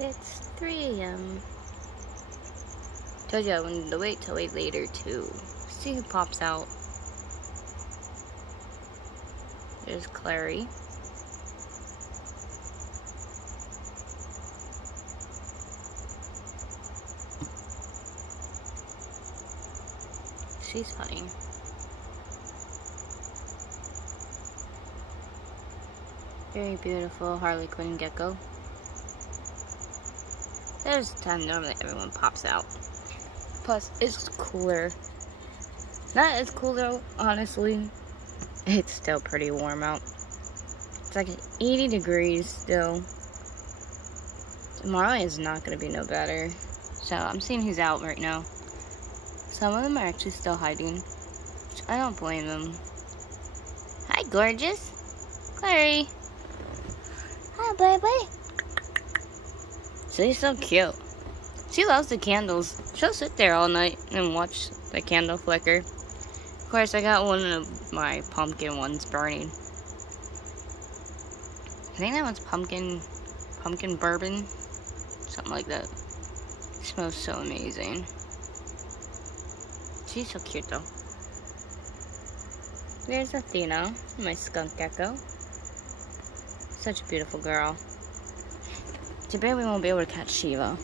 It's 3 a.m. Told you I wanted to wait till way later to see who pops out. There's Clary. She's funny. Very beautiful Harley Quinn gecko. There's a time normally everyone pops out. Plus, it's cooler. Not as cool though, honestly. It's still pretty warm out. It's like 80 degrees still. Tomorrow is not going to be no better. So, I'm seeing who's out right now. Some of them are actually still hiding. Which I don't blame them. Hi, gorgeous. Clary. Hi, baby. She's so cute. She loves the candles. She'll sit there all night and watch the candle flicker. Of course, I got one of my pumpkin ones burning. I think that one's pumpkin bourbon. Something like that. It smells so amazing. She's so cute though. There's Athena, my skunk gecko. Such a beautiful girl. Too bad we won't be able to catch Shiva.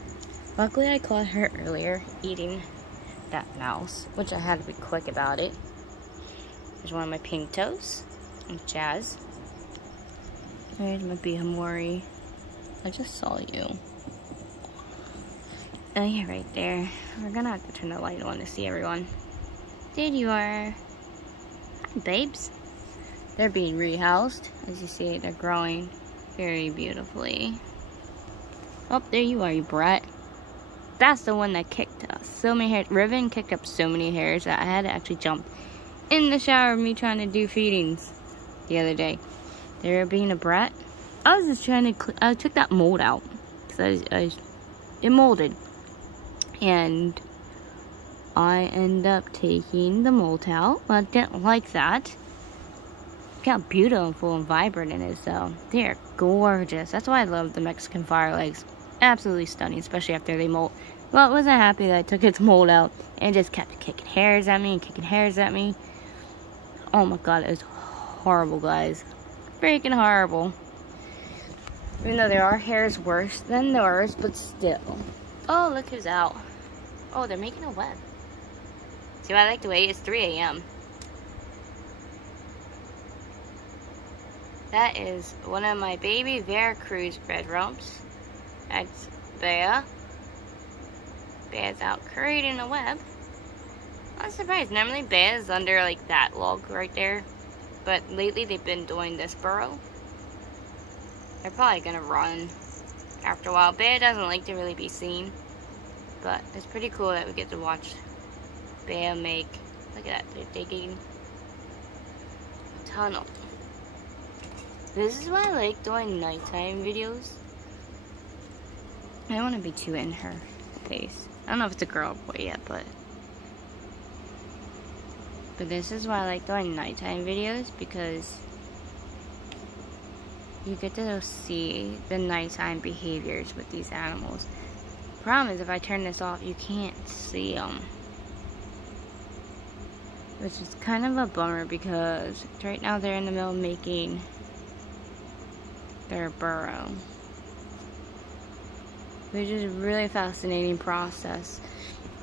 Luckily I caught her earlier eating that mouse, which I had to be quick about it. There's one of my pink toes and Jazz. There's my Bihamori. I just saw you. Oh yeah, right there. We're gonna have to turn the light on to see everyone. There you are. Hi, babes. They're being rehoused. As you see, they're growing very beautifully. Oh, there you are, you brat. That's the one that kicked us. So many hairs. Riven kicked up so many hairs that I had to actually jump in the shower of me trying to do feedings the other day. They were being a brat. I was just trying to, I took that mold out. Because it molded. And I ended up taking the mold out. But I didn't like that. Look how beautiful and vibrant it is though. They're gorgeous. That's why I love the Mexican fire legs. Absolutely stunning, especially after they molt. Well, I wasn't happy that I took its mold out and just kept kicking hairs at me and kicking hairs at me. Oh my god, it was horrible, guys. Freaking horrible. Even though there are hairs worse than theirs, but still. Oh, look who's out. Oh, they're making a web. See, I like the way it's 3 a.m. That is one of my baby Veracruz red rumps. That's Bea. Bea's out creating a web. I'm surprised. Normally Bea is under like that log right there. But lately they've been doing this burrow. They're probably gonna run after a while. Bea doesn't like to really be seen. But it's pretty cool that we get to watch Bea make. Look at that. They're digging a tunnel. This is why I like doing nighttime videos. I don't want to be too in her face. I don't know if it's a girl or boy yet, but this is why I like doing nighttime videos, because you get to see the nighttime behaviors with these animals. Problem is, if I turn this off, you can't see them. Which is kind of a bummer, because right now they're in the middle of making their burrow. Which is a really fascinating process.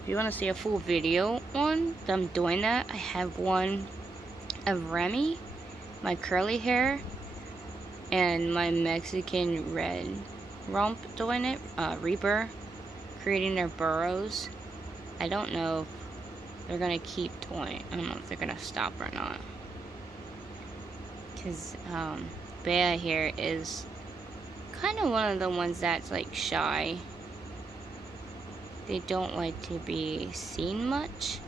If you want to see a full video on them doing that, I have one of Remy, my curly hair, and my Mexican red rump doing it, Reaper, creating their burrows. I don't know if they're going to keep doing. I don't know if they're going to stop or not. Because Bea here is kind of one of the ones that's like shy. They don't like to be seen much.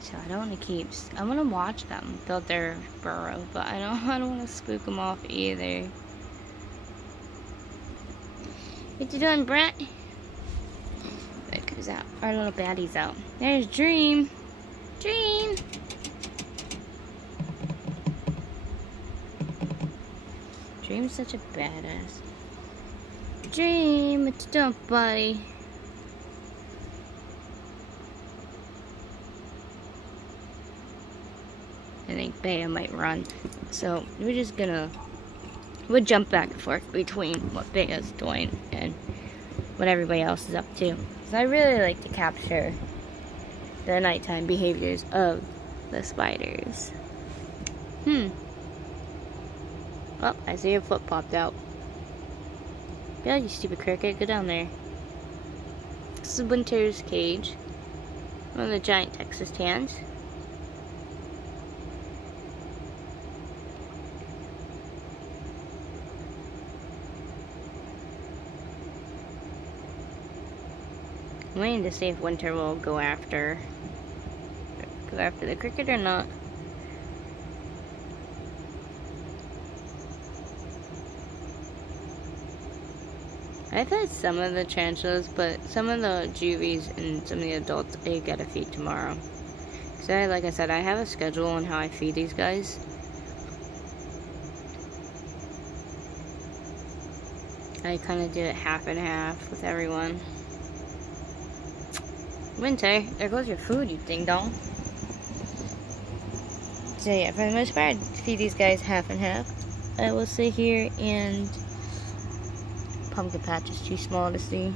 So I don't want to keep, I want to watch them build their burrow, but I don't want to spook them off either. What you doing, Brett? Look who's out. Our little baddie's out. There's Dream. Dream. Dream's such a badass. Dream, it's done, buddy. I think Bea might run. So we're just gonna jump back and forth between what Bea's doing and what everybody else is up to. So I really like to capture the nighttime behaviors of the spiders. Oh, I see your foot popped out. Yeah, you stupid cricket, go down there. This is Winter's cage. One of the giant Texas tans. I'm waiting to see if Winter will go after the cricket or not. I've had some of the tarantulas, but some of the juvies and some of the adults I gotta feed tomorrow. So like I said, I have a schedule on how I feed these guys. I kind of do it half and half with everyone. Winter, there goes your food, you ding dong. So yeah, for the most part, I feed these guys half and half. I will sit here and pumpkin patch is too small to see.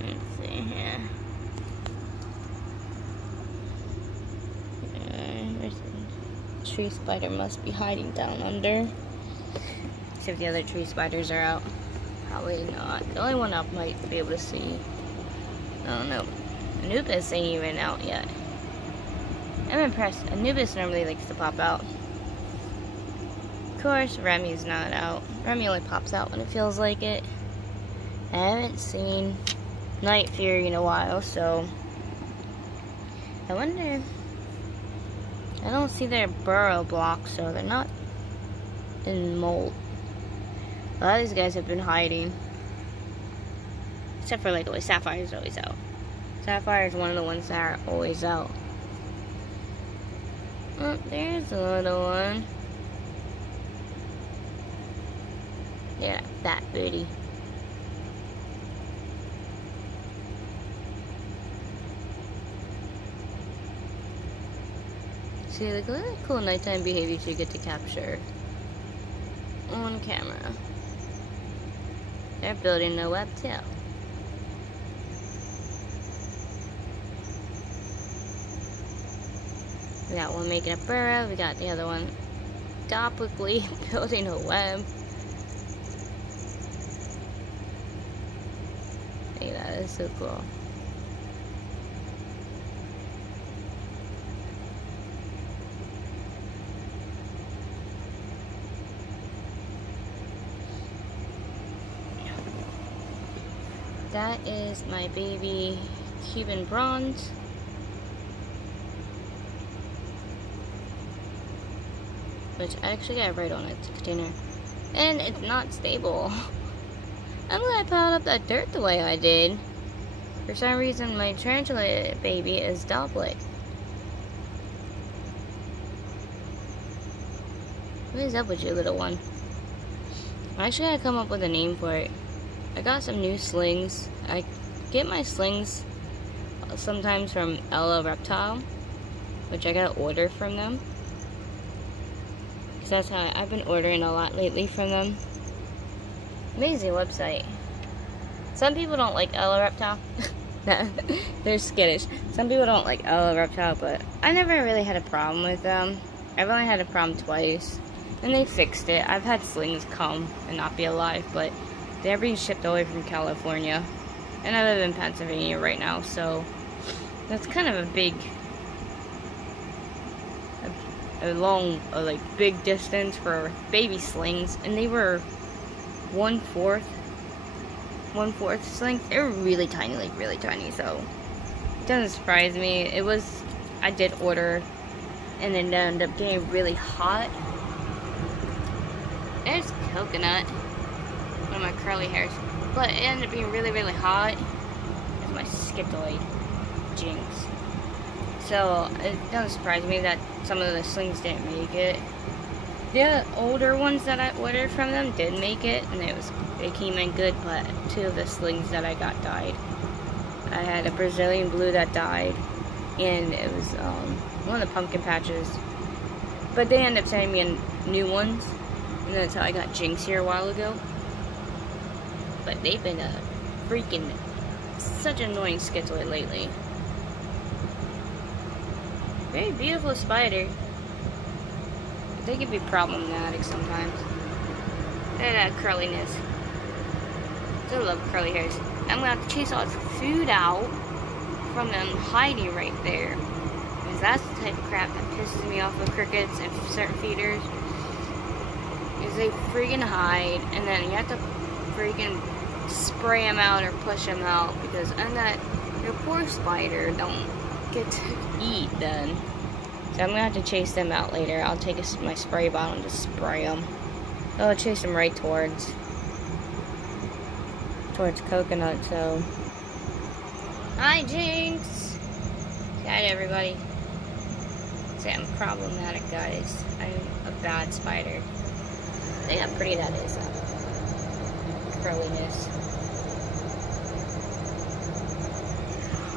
Let's see here. The tree spider must be hiding down under. See if the other tree spiders are out. Probably not. The only one up might be able to see. I don't know. Anubis ain't even out yet. I'm impressed. Anubis normally likes to pop out. Of course, Remy's not out. Remy only pops out when it feels like it. I haven't seen Night Fury in a while, so I wonder. I don't see their burrow blocks, so they're not in mold. A lot of these guys have been hiding. Except for like always Sapphire's always out. Sapphire is one of the ones that are always out. Oh, there's a little one. Yeah, that booty. See, look at the cool nighttime behaviors you get to capture on camera. They're building the web too. We got one making a burrow, we got the other one topically building a web. Hey, that is so cool. That is my baby Cuban bronze. Which I actually got right on its container. And it's not stable. I'm glad I piled up that dirt the way I did. For some reason, my tarantula baby is doublet. What is up with you, little one? I actually gotta come up with a name for it. I got some new slings. I get my slings sometimes from Ella Reptile, which I gotta order from them. Because that's how I've been ordering a lot lately from them. Amazing website. Some people don't like Ella Reptile. They're skittish. Some people don't like Ella Reptile, but I never really had a problem with them. I've only had a problem twice, and they fixed it. I've had slings come and not be alive, but they're being shipped away from California, and I live in Pennsylvania right now, so that's kind of a big, big distance for baby slings, and they were 1/4 slings. They were really tiny, like really tiny, so it doesn't surprise me. I did order, and it ended up getting really hot. There's Coconut. One of my curly hairs, but it ended up being really, really hot. It's my Skitoid jinx. So it doesn't surprise me that some of the slings didn't make it. The older ones that I ordered from them did make it, and they came in good, but 2 of the slings that I got died. I had a Brazilian blue that died, and it was one of the pumpkin patches. But they ended up sending me new ones, and that's how I got Jinx here a while ago. But they've been such an annoying schizoid lately. Very beautiful spider. They can be problematic sometimes. Look at that curliness. Still love curly hairs. I'm gonna have to chase all this food out from them hiding right there. Because that's the type of crap that pisses me off with crickets and certain feeders. Is they freaking hide, and then you have to freaking spray them out or push them out, because your poor spider don't get to eat then. So I'm gonna have to chase them out later. I'll take my spray bottle and just spray them. I'll chase them right towards coconut. So, hi Jinx. Say hi to everybody. Say I'm problematic, guys. I'm a bad spider. See how pretty that is. Curliness.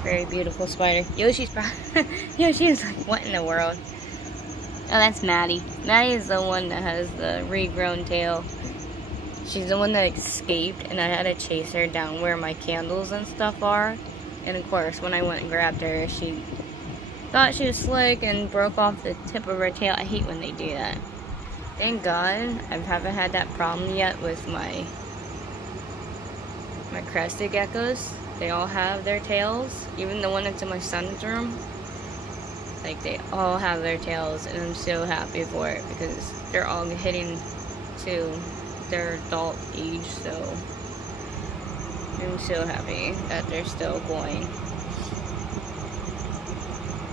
Very beautiful spider. Yoshi's Yoshi is like, what in the world? Oh, that's Maddie. Maddie is the one that has the regrown tail. She's the one that escaped, and I had to chase her down where my candles and stuff are. And of course, when I went and grabbed her, she thought she was slick and broke off the tip of her tail. I hate when they do that. Thank God I haven't had that problem yet with my crested geckos. They all have their tails, even the one that's in my son's room. Like, they all have their tails, and I'm so happy for it because they're all hitting to their adult age, so I'm so happy that they're still going.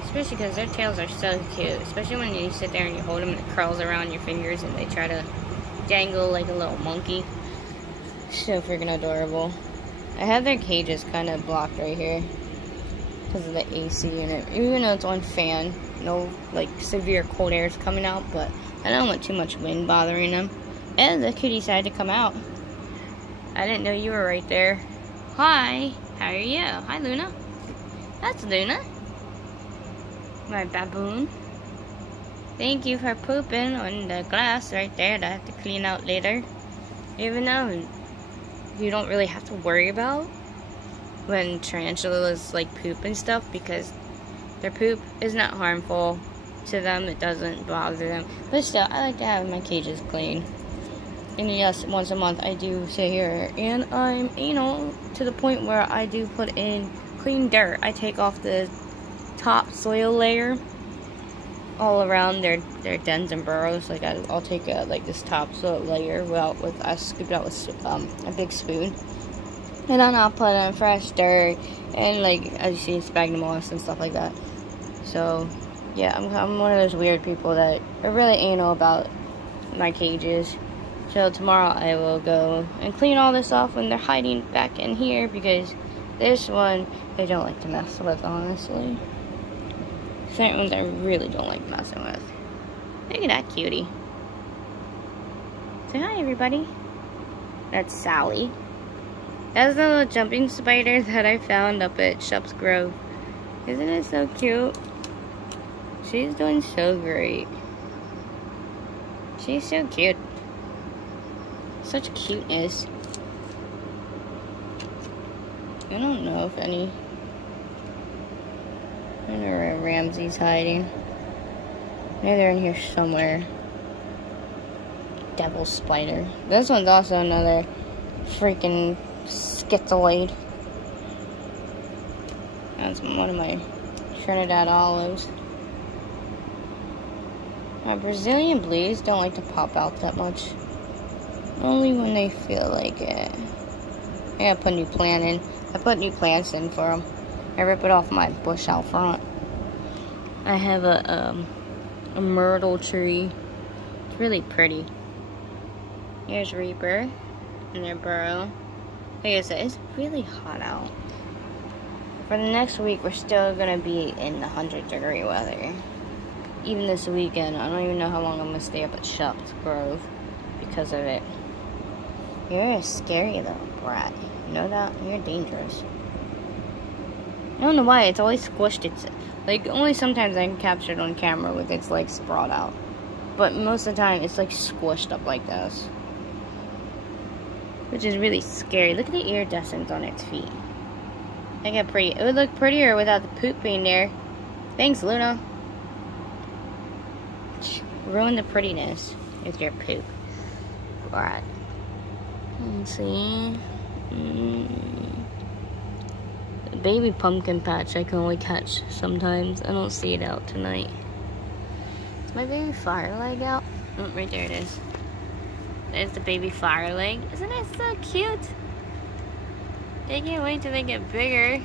Especially because their tails are so cute, especially when you sit there and you hold them and it curls around your fingers and they try to dangle like a little monkey. So freaking adorable. I have their cages kind of blocked right here because of the AC in it. Even though it's on fan, no like severe cold air is coming out, but I don't want too much wind bothering them. And the kitty decided to come out. I didn't know you were right there. Hi, how are you? Hi, Luna. That's Luna. My baboon. Thank you for pooping on the glass right there that I have to clean out later. Even though you don't really have to worry about when tarantulas like poop and stuff, because their poop is not harmful to them. It doesn't bother them. But still, I like to have my cages clean. And yes, once a month I do sit here and I'm anal to the point where I do put in clean dirt. I take off the top soil layer all around their dens and burrows. Like I'll take like this top soil layer I scoop it out with a big spoon, and then I'll put in fresh dirt and, like, as you see, sphagnum moss and stuff like that. So yeah, I'm one of those weird people that are really anal about my cages. So tomorrow I will go and clean all this off when they're hiding back in here, because this one they don't like to mess with, honestly. Certain ones I really don't like messing with. Look at that cutie. Say hi, everybody. That's Sally. That's the little jumping spider that I found up at Shup's Grove. Isn't it so cute? She's doing so great. She's so cute. Such cuteness. I don't know if any... I don't know where Ramsey's hiding. Maybe they're in here somewhere. Devil spider. This one's also another freaking schizoid. That's one of my Trinidad olives. Now, Brazilian blues don't like to pop out that much. Only when they feel like it. I gotta put a new plant in. I put new plants in for them. I rip it off my bush out front. I have a myrtle tree. It's really pretty. Here's Reaper in their burrow. Like I said, it's really hot out. For the next week, we're still gonna be in the 100-degree weather. even this weekend. I don't even know how long I'm gonna stay up at Shops Grove because of it. You're a scary little brat. You know that? You're dangerous. I don't know why, it's always squished. It's like, only sometimes I can capture it on camera with its legs sprawled out. But most of the time, it's like squished up like this. Which is really scary. Look at the iridescence on its feet. I get pretty. It would look prettier without the poop being there. Thanks, Luna. Ruin the prettiness with your poop. Alright. Let's see. The baby pumpkin patch I can only catch sometimes. I don't see it out tonight. Is my baby fire leg out? Oh, right there it is. There's the baby fire leg. Isn't it so cute? They can't wait till they get bigger.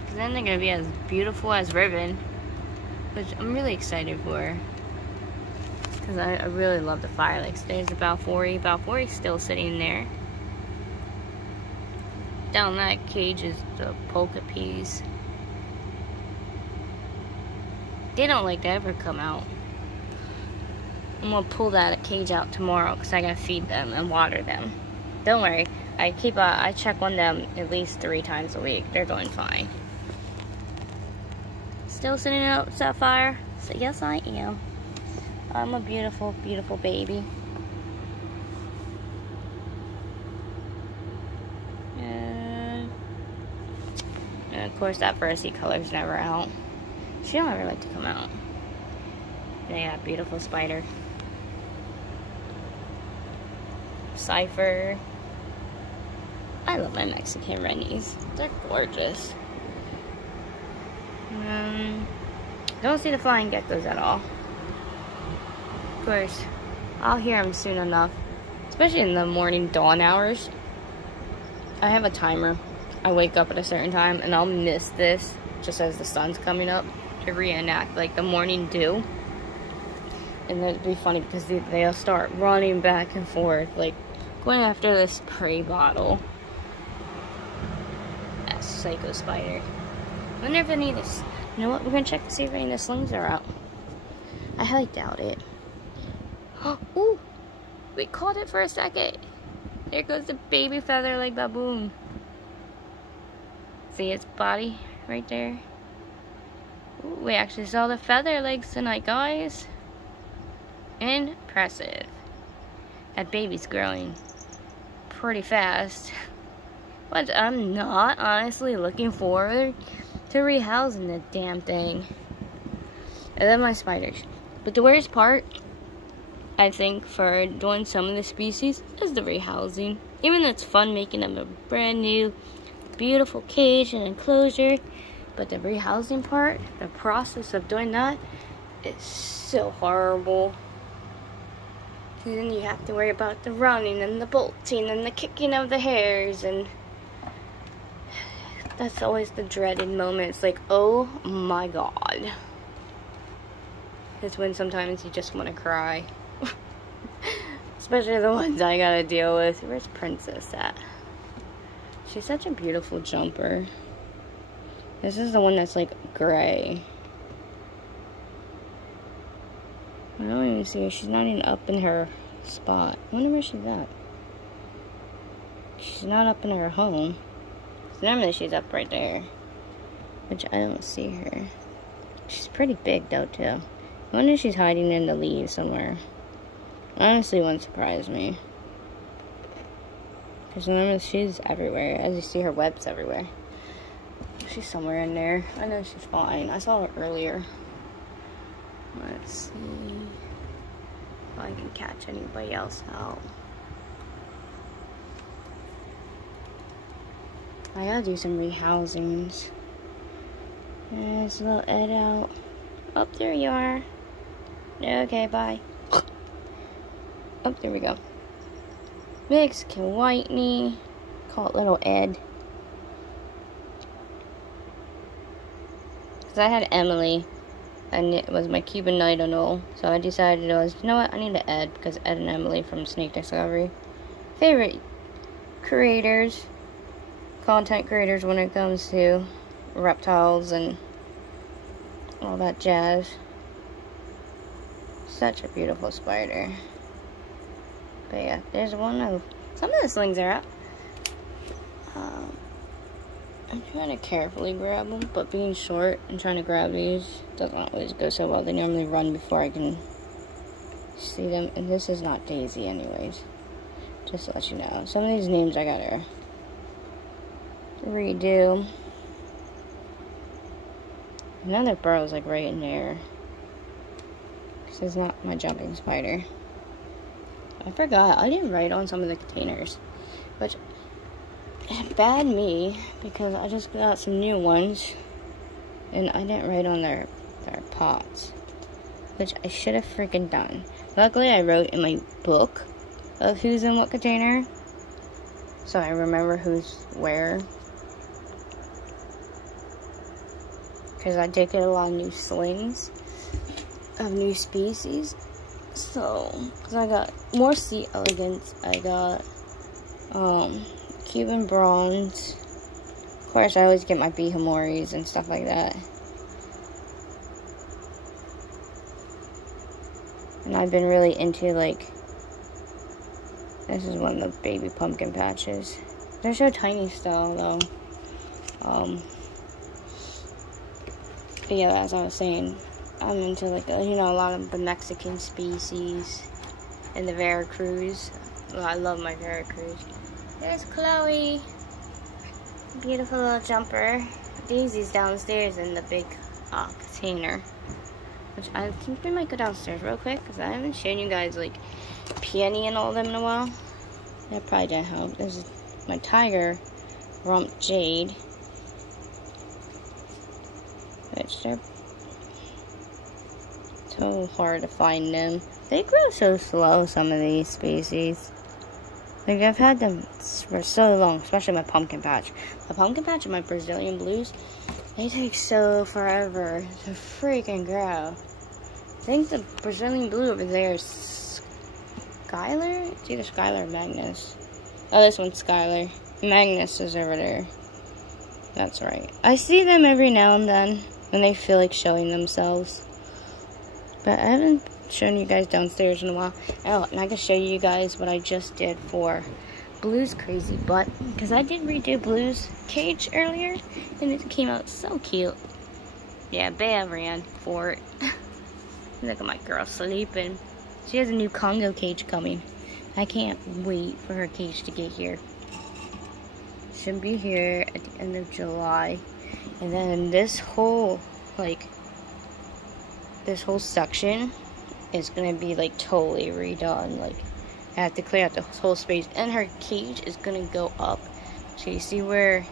Because then they're going to be as beautiful as Ribbon. Which I'm really excited for. Because I really love the fire legs. There's the Balfouri. Balfouri's still sitting there. Down that cage is the polka peas. They don't like to ever come out. I'm gonna pull that cage out tomorrow because I gotta feed them and water them. Don't worry, I check on them at least 3 times a week. They're doing fine. Still sitting out Sapphire? So yes, I am. I'm a beautiful, beautiful baby. And of course, that Versi color's never out. She don't ever like to come out. Yeah, beautiful spider. Cypher. I love my Mexican Rennies. They're gorgeous. Don't see the flying geckos at all. Of course, I'll hear them soon enough. Especially in the morning dawn hours. I have a timer. I wake up at a certain time and I'll miss this just as the sun's coming up to reenact like the morning dew. And it'd be funny because they'll start running back and forth, like going after this prey bottle. That psycho spider. I wonder if any of this. You know what? We're gonna check to see if any of the slings are out. I highly doubt it. Ooh! We caught it for a second. There goes the baby feather leg baboon. See its body right there? Ooh, we actually saw the feather legs tonight, guys. Impressive. That baby's growing pretty fast. But I'm not honestly looking forward to rehousing the damn thing. And then my spiders. But the worst part, I think, for doing some of the species is the rehousing. Even though it's fun making them a brand new, beautiful cage and enclosure. But the rehousing part, the process of doing that, is so horrible. And then you have to worry about the running and the bolting and the kicking of the hairs, and that's always the dreaded moment. It's like, oh my god. It's when sometimes you just want to cry. Especially the ones I gotta deal with. Where's Princess at? She's such a beautiful jumper. This is the one that's like gray. I don't even see her. She's not even up in her spot. I wonder where she's at. She's not up in her home. Normally she's up right there. Which I don't see her. She's pretty big though too. I wonder if she's hiding in the leaves somewhere. Honestly, wouldn't surprise me. Because remember, she's everywhere. As you see, her webs everywhere. She's somewhere in there. I know she's fine. I saw her earlier. Let's see if I can catch anybody else out. I gotta do some rehousings. There's a little Ed out. Oh, there you are. Okay, bye. Oh, there we go. Mexican Whitney. Call it little Ed. Because I had Emily, and it was my Cuban Nightingale. So I decided you know what, I need an Ed, because Ed and Emily from Snake Discovery. Favorite creators, content creators when it comes to reptiles and all that jazz. Such a beautiful spider. But yeah, there's one of some of the slings are up. I'm trying to carefully grab them, but being short and trying to grab these doesn't always go so well. They normally run before I can see them, and this is not Daisy anyways, just to let you know. Some of these names I gotta redo. Another burrow's like right in there. This is not my jumping spider. I forgot, I didn't write on some of the containers, which bad me, because I just got some new ones and I didn't write on their pots, which I should have freaking done. Luckily I wrote in my book of who's in what container, so I remember who's where, because I did get a lot of new slings of new species. So, because I got more sea elegance, I got Cuban bronze. Of course, I always get my Bihamoris and stuff like that. And I've been really into, like, this is one of the baby pumpkin patches. They're so tiny still, though. But yeah, as I was saying, I'm into, like, a lot of the Mexican species and the Veracruz. Well, I love my Veracruz. There's Chloe. Beautiful little jumper. Daisy's downstairs in the big container. Which I think we might go downstairs real quick, because I haven't shown you guys, like, Peony and all of them in a while. That probably didn't help. This is my tiger, Rump Jade. Which they're so hard to find them. They grow so slow, some of these species. Like, I've had them for so long, especially my pumpkin patch. The pumpkin patch and my Brazilian blues, they take so forever to freaking grow. I think the Brazilian blue over there is Skylar? It's either Skylar or Magnus. Oh, this one's Skylar. Magnus is over there. That's right. I see them every now and then when they feel like showing themselves. But I haven't shown you guys downstairs in a while. Oh, and I can show you guys what I just did for Blue's crazy butt, because I did redo Blue's cage earlier and it came out so cute. Yeah, Bea ran for it. Look at my girl sleeping. She has a new Congo cage coming. I can't wait for her cage to get here. Should be here at the end of July. And then this whole section is gonna be like totally redone. Like, I have to clear out the whole space, and her cage is gonna go up. So you see where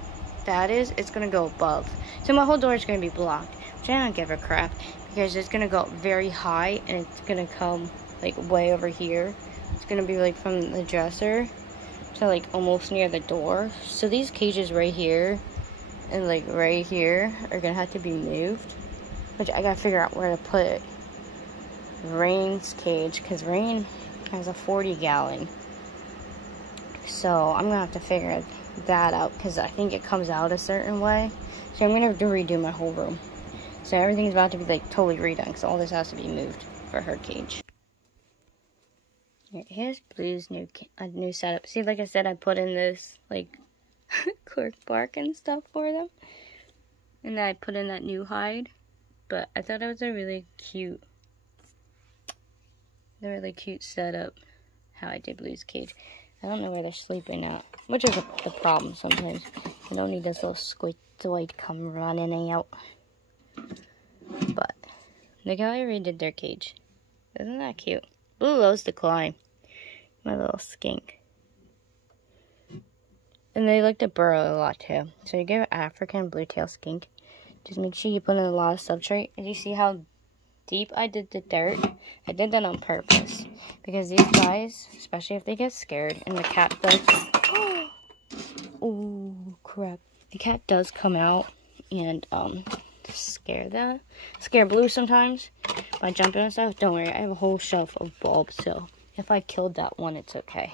that is? It's gonna go above. So my whole door is gonna be blocked, which I don't give a crap, because it's gonna go up very high and it's gonna come like way over here. It's gonna be like from the dresser to like almost near the door. So these cages right here and like right here are gonna have to be moved, which I gotta figure out where to put it. Rain's cage, because Rain has a 40-gallon, so I'm gonna have to figure that out, because I think it comes out a certain way. So I'm gonna have to redo my whole room. So everything's about to be like totally redone, because all this has to be moved for her cage. Here's Blue's new setup. See, like I said, I put in this like cork bark and stuff for them, and then I put in that new hide. But I thought it was a really cute setup, how I did Blue's cage. I don't know where they're sleeping at, which is the problem sometimes. I don't need this little squidzoid to come running out. But look how I redid their cage. Isn't that cute? Blue loves to climb. My little skink. And they like to burrow a lot too. So you give an African blue-tail skink, just make sure you put in a lot of substrate. And you see how deep I did the dirt? I did that on purpose, because these guys, especially if they get scared, and the cat does, oh crap, the cat does come out and scare Blue sometimes by jumping and stuff. Don't worry, I have a whole shelf of bulbs, so if I killed that one, it's okay.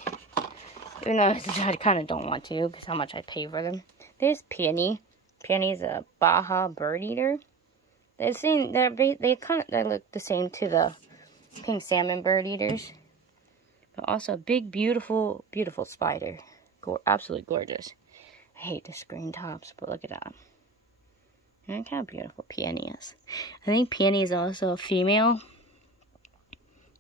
Even though I kind of don't want to, because how much I pay for them. There's Peony. Peony's a Baja bird eater. They look the same to the pink salmon bird eaters. But also a big, beautiful, beautiful spider. Absolutely gorgeous. I hate the screen tops, but look at that. Look how beautiful Peony is. I think Peony is also a female,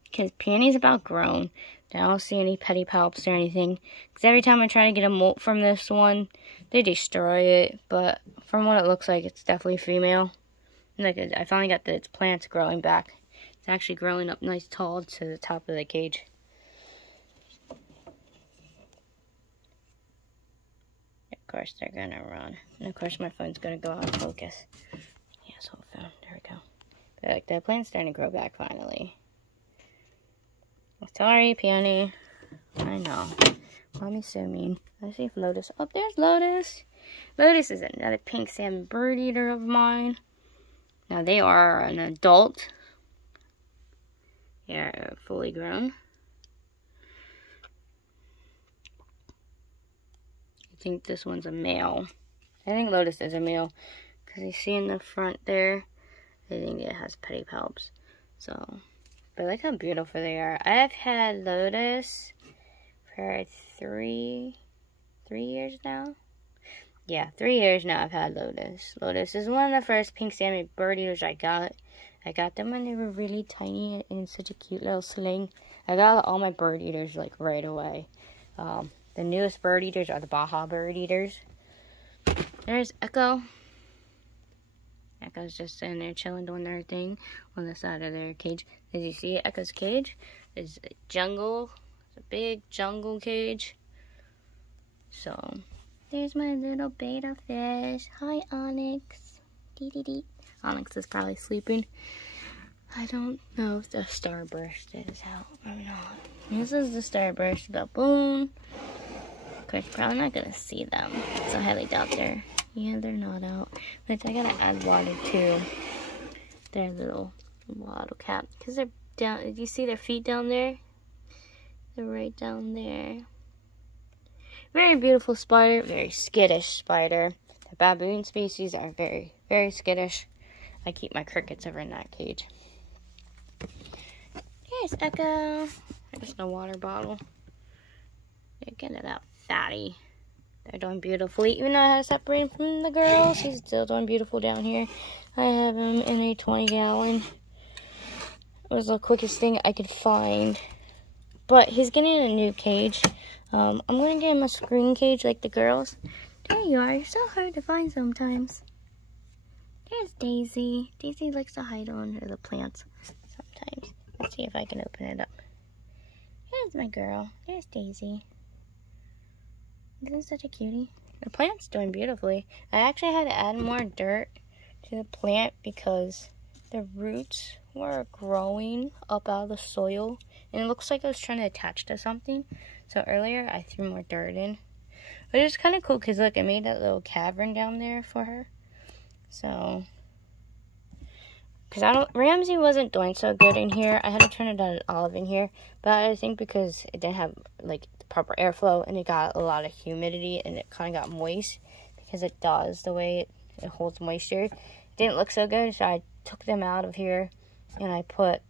because Peony's about grown. I don't see any pedipalps or anything. Because every time I try to get a molt from this one, they destroy it. But from what it looks like, it's definitely female. Like, I finally got its plants growing back. It's actually growing up nice tall to the top of the cage. Of course, they're gonna run. And of course, my phone's gonna go out of focus. Yes, whole phone. There we go. But like, the plant's starting to grow back finally. Sorry, Peony. I know. Mommy's so mean. Let's see if Lotus. Oh, there's Lotus. Lotus is another pink salmon bird eater of mine. Now, they are an adult. They're fully grown. I think this one's a male. I think Lotus is a male. Because you see in the front there, I think it has pedipalps. So, but look how beautiful they are. I've had Lotus for 3 years now. Yeah, 3 years now I've had Lotus. Lotus is one of the first pink salmon bird eaters I got. I got them when they were really tiny and in such a cute little sling. I got all my bird eaters like right away. The newest bird eaters are the Baja bird eaters. There's Echo. Echo's just sitting there chilling, doing their thing on the side of their cage. As you see, Echo's cage is a jungle. It's a big jungle cage. So, there's my little beta fish. Hi, Onyx. Dee dee dee. Onyx is probably sleeping. I don't know if the starburst is out or not. This is the starburst baboon. Of course, probably not gonna see them, so I highly doubt they're. Yeah, they're not out. But I gotta add water to their little bottle cap, because they're down. Do you see their feet down there? They're right down there. Very beautiful spider, very skittish spider. The baboon species are very, very skittish. I keep my crickets over in that cage. Here's Echo. There's the water bottle. They're getting that fatty. They're doing beautifully. Even though I had to separate them from the girls, he's still doing beautiful down here. I have him in a 20-gallon. It was the quickest thing I could find. But he's getting a new cage. I'm going to get him a screen cage like the girls. There you are. You're so hard to find sometimes. There's Daisy. Daisy likes to hide under the plants sometimes. Let's see if I can open it up. Here's my girl. There's Daisy. Isn't such a cutie? The plant's doing beautifully. I actually had to add more dirt to the plant because the roots were growing up out of the soil. And it looks like it was trying to attach to something. So earlier I threw more dirt in. But it's kind of cool because look, I made that little cavern down there for her. So, because Ramsey wasn't doing so good in here. I had to turn it on Olive in here. But I think because it didn't have like the proper airflow and it got a lot of humidity and it kind of got moist. Because it does the way it holds moisture. It didn't look so good, so I took them out of here. And I put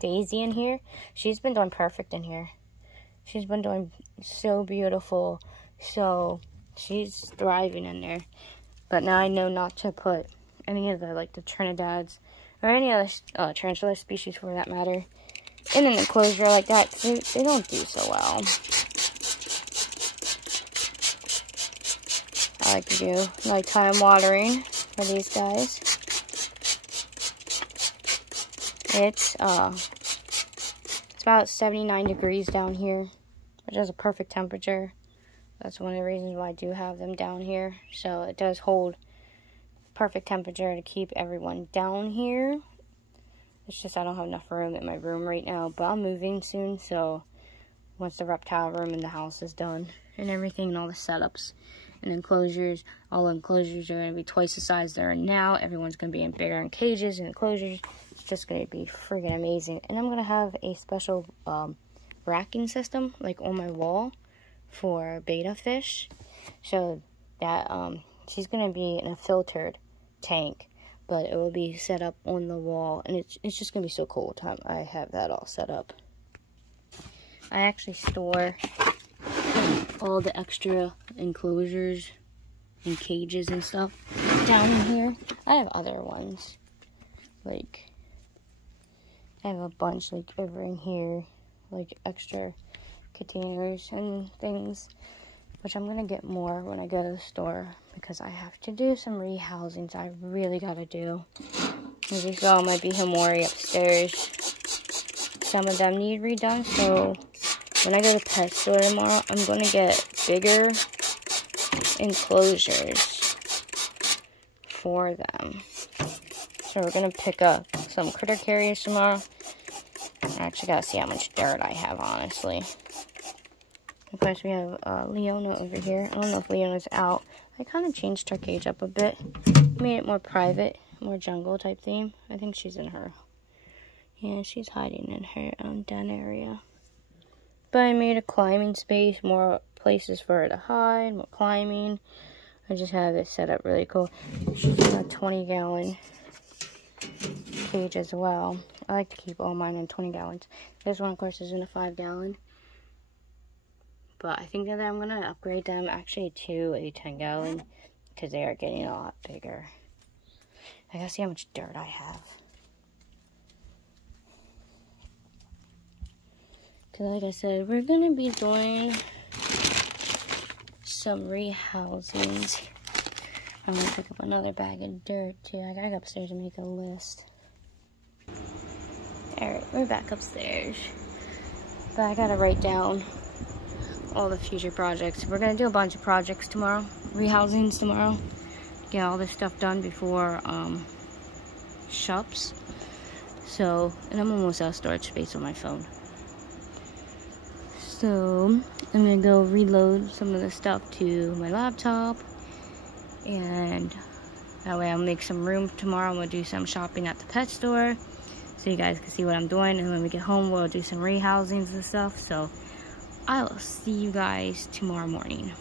Daisy in here. She's been doing perfect in here. She's been doing so beautiful. So she's thriving in there. But now I know not to put any of the, like, the Trinidad's or any other tarantula species for that matter in an enclosure like that. They don't do so well. I like to do nighttime watering for these guys. It's about 79 degrees down here, which is a perfect temperature. That's one of the reasons why I do have them down here. So it does hold perfect temperature to keep everyone down here. It's just I don't have enough room in my room right now, but I'm moving soon. So once the reptile room in the house is done and everything and all the setups and enclosures, all enclosures are going to be twice the size they are now. Everyone's going to be in bigger in cages and enclosures. It's just going to be friggin' amazing. And I'm going to have a special racking system like on my wall for beta fish, so that she's gonna be in a filtered tank, but it will be set up on the wall, and it's just gonna be so cool time I have that all set up. I actually store all the extra enclosures and cages and stuff down in here. I have other ones, like I have a bunch like over in here, like extra containers and things, which I'm gonna get more when I go to the store because I have to do some rehousings I really gotta do. As you saw, my Bihomori upstairs, some of them need redone, so when I go to the pet store tomorrow, I'm gonna get bigger enclosures for them. So we're gonna pick up some critter carriers tomorrow. I actually gotta see how much dirt I have, honestly. Of course, we have Leona over here. I don't know if Leona's out. I kind of changed her cage up a bit. Made it more private, more jungle type theme. I think she's in her... Yeah, she's hiding in her den area. But I made a climbing space, more places for her to hide, more climbing. I just have it set up really cool. She's in a 20-gallon cage as well. I like to keep all mine in 20 gallons. This one, of course, is in a 5-gallon. But I think that I'm going to upgrade them actually to a 10-gallon because they are getting a lot bigger. I gotta see how much dirt I have. Because like I said, we're going to be doing some rehousings. I'm going to pick up another bag of dirt too. I gotta go upstairs and make a list. Alright, we're back upstairs. But I gotta write down all the future projects. We're gonna do a bunch of projects tomorrow. Rehousings tomorrow. Get all this stuff done before shops. So, and I'm almost out of storage space on my phone. So, I'm gonna go reload some of the stuff to my laptop. And that way I'll make some room tomorrow. I'm gonna do some shopping at the pet store so you guys can see what I'm doing. And when we get home, we'll do some rehousings and stuff. So, I will see you guys tomorrow morning.